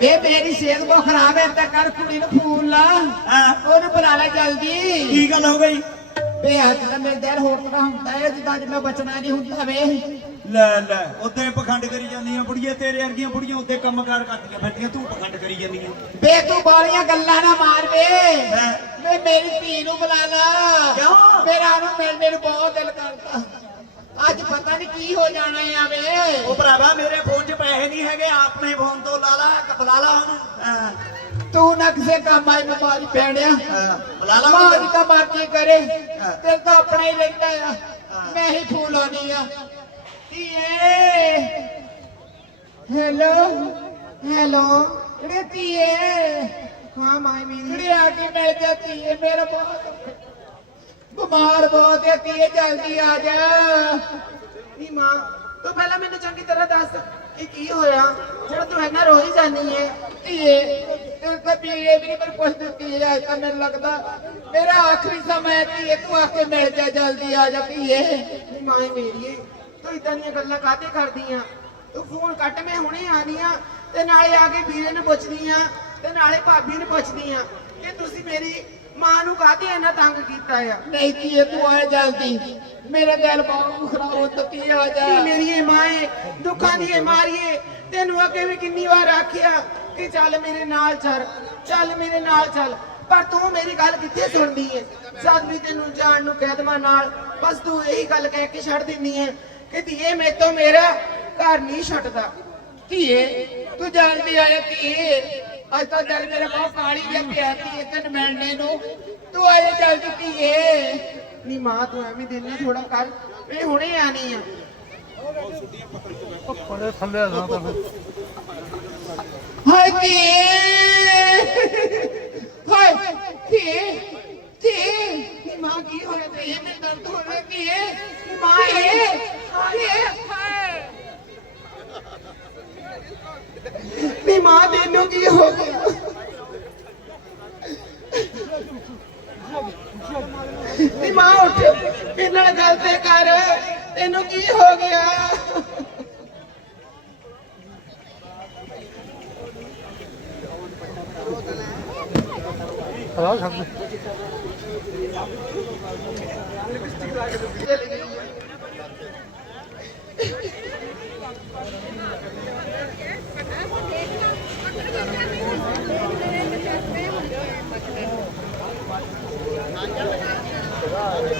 ਵੇ ਮੇਰੀ ਸਿਹਤ ਬਹੁਤ ਖਰਾਬ ਹੈ ਤਾਂ ਕਰ ਕੁੜੀ ਨੂੰ ਫੋਨ ਲਾ। ਹਾਂ। ਉਹਨੂੰ ਬੁਲਾ ਲੈ ਜਲਦੀ। ਕੀ ਗੱਲ ਹੋ ਗਈ? ਵੇ ਅੱਜ ਤਾਂ ਮੇਰੇ ਦਿਲ ਹੋਰ ਤਰ੍ਹਾਂ ਹੁੰਦਾ ਹੈ ਜਿੱਦਾਂ ਜਿਵੇਂ ਬਚਣਾ ਨਹੀਂ ਹੁੰਦਾ ਵੇ। ਲੈ ਲੈ ਉੱਤੇ ਪਖੰਡ ਕਰੀ ਜਾਂਦੀਆਂ ਬੁੜੀਆਂ ਤੇਰੇ ਵਰਗੀਆਂ ਬੁੜੀਆਂ ਉੱਤੇ ਕੰਮਕਾਰ ਕਰਦੀਆਂ ਫਿਰਦੀਆਂ ਤੂੰ ਪਖੰਡ ਕਰੀ ਜਾਂਦੀਆਂ। ਵੇ ਤੂੰ ਬਾਲੀਆਂ ਗੱਲਾਂ ਨਾ ਮਾਰ ਵੇ? ਵੇ ਮੇਰੀ ਧੀ ਨੂੰ ਬੁਲਾ ਲਾ। ਕਿਉਂ? ਮੇਰਾ ਉਹਨੂੰ ਮਿਲਣੇ ਨੂੰ ਬਹੁਤ ਦਿਲ ਕਰਦਾ। ਕੀ ਹੋ ਜਾਣਾ ਆ ਵੇ? ਉਹ ਭਰਾਵਾ ਮੇਰੇ ਫੋਨ 'ਚ ਪੈਸੇ ਨਹੀਂ ਹੈਗੇ। ਆਪਣੇ ਫੋਨ ਤੋਂ ਲਾ ਲਾ ਬੁਲਾ ਲਾ ਉਹਨੂੰ। ਹਾਂ, ਤੂੰ ਨਾ ਕਿਸੇ ਕੰਮ ਆਈ ਬਿਮਾਰੀ ਪੈਣਿਆ ਬੁਲਾ ਲਾ ਮਾਂ ਦੀ ਉਹਨੂੰ। ਤਾਂ ਮਰਜ਼ੀ ਕਰੇ। ਤੇ ਤਾਂ ਆਪਣਾ ਹੀ ਰਹਿੰਦਾ ਆ। ਮੈਂ ਹੀ ਫੂਲ ਆਉਣੀ ਆ। ਧੀਏ। ਹੈਲੋ। ਹੈਲੋ। ਕਿਹੜੇ ਧੀਏ? ਹਾਂ ਮਾਈ ਮੇਰੀ ਕਿਹੜੇ ਆ ਕੇ ਮਿਲ ਜਾ ਧੀਏ? ਮੇਰਾ ਬਹੁਤ ਬਿਮਾਰ ਬਹੁਤ ਹੈ ਧੀਏ ਜਲਦੀ ਆ ਜਾ। ਨੀ ਮਾਂ ਤੂੰ ਪਹਿਲਾਂ ਮੈਨੂੰ ਚੰਗੀ ਤਰ੍ਹਾਂ ਦੱਸ ਕਿ ਕੀ ਹੋਇਆ? ਜਿਹੜਾ ਤੂੰ ਇੰਨਾ ਰੋਈ ਜਾਨੀ ਏ ਧੀਏ ਤੇ ਤਾਂ ਪੀਏ ਵੀ ਨਹੀਂ ਪਰ ਕੁਛ ਦਿੱਤੀ ਹੈ ਤਾਂ ਮੈਨੂੰ ਲੱਗਦਾ ਮੇਰਾ ਆਖਰੀ ਸਮਾਂ ਹੈ ਧੀਏ ਤੂੰ ਆ ਕੇ ਮਿਲ ਜਾ ਜਲਦੀ ਆ ਜਾ ਧੀਏ। ਨੀ ਮਾਂ ਈ ਮੇਰੀ ਏ ਤੂੰ ਇਦਾਂ ਦੀਆਂ ਗੱਲਾਂ ਕਾਹਤੇ ਕਰਦੀ ਆ? ਤੂੰ ਫੋਨ ਕੱਟ ਮੈਂ ਹੁਣੇ ਆਨੀ ਆ ਤੇ ਨਾਲੇ ਆ ਕੇ ਵੀਰੇ ਨੂੰ ਪੁੱਛਦੀ ਆ ਤੇ ਨਾਲੇ ਭਾਬੀ ਨੂੰ ਪੁੱਛਦੀ ਆ ਕਿ ਤੁਸੀਂ ਮੇਰੀ ਮਾਂ ਨੂੰ ਕਾਹਤੇ ਇੰਨਾ ਤੰਗ ਕੀਤਾ ਆ? ਨਹੀਂ ਧੀਏ ਤੂੰ ਆ ਜਲਦੀ। ਮੇਰਾ ਦਿਲ ਬਹੁਤ ਖਰਾਬ ਹੁੰਦਾ ਧੀਏ ਆ ਜਾ ਨੀ ਮੇਰੀ ਇਹ ਮਾਂ ਏ ਦੁੱਖਾਂ ਦੀ ਮਾਰੀਏ ਤੈਨੂੰ ਅੱਗੇ ਵੀ ਕਿੰਨੀ ਵਾਰ ਆਖਿਆ ਕਿ ਚੱਲ ਮੇਰੇ ਨਾਲ ਚੱਲ ਚੱਲ ਮੇਰੇ ਨਾਲ ਚੱਲ ਪਰ ਤੂੰ ਮੇਰੀ ਗੱਲ ਕਿੱਥੇ ਸੁਣਦੀ ਏ ਜਦ ਵੀ ਤੈਨੂੰ ਜਾਣ ਨੂੰ ਕਹਿ ਦੇਵਾਂ ਨਾਲ ਬਸ ਤੂੰ ਇਹੀ ਗੱਲ ਕਹਿ ਕੇ ਛੱਡ ਦਿੰਦੀ ਏ ਕਿ ਧੀਏ ਮੇਤੋਂ ਮੇਰਾ ਘਰ ਨਹੀਂ ਛੱਡਦਾ ਧੀਏ ਤੂੰ ਜਲਦੀ ਆ ਜਾ ਧੀਏ ਅੱਜ ਤਾਂ ਦਿਲ ਮੇਰਾ ਬਹੁਤ ਕਾਲੀ ਜਿਹਾ ਪਿਆ ਧੀਏ ਤੈਨੂੰ ਮਿਲਣੇ ਨੂੰ। ਤੂੰ ਆ ਜਾ ਜਲਦੀ ਧੀਏ ਨੀ ਮਾਂ ਤੂੰ ਐਵੇਂ ਨੂੰ ਥੋੜਾ ਕਰ। ਮੈਂ ਹੁਣੇ ਆਣੀ ਆ। ਪੜੇ ਥੱਲੇ ਆ ਨਾ ਹਾਏ ਧੀਏ ਹਾਏ ਧੀਏ ਧੀਏ ਨੀ ਮਾਂ ਕੀ ਹੋਇਆ ਤੇ ਧੀਏ ਮੈਂ ਦਰਦ ਹੋ ਰਿਹਾ ਧੀਏ ਨੀ ਮਾਂ ਵੀ ਮਾਂ ਤੈਨੂੰ ਕੀ ਹੋ ਗਿਆ? ਵੀ ਮਾਂ ਉੱਠ ਮੇਰੇ ਗੱਲ ਤੇ ਕਰ ਤੈਨੂੰ ਕੀ ਹੋ ਗਿਆ? ਹਾਂ ਸ਼ਬਦ ਲਿਪਸਟਿਕ ਲਾ ਕੇ 아, 네.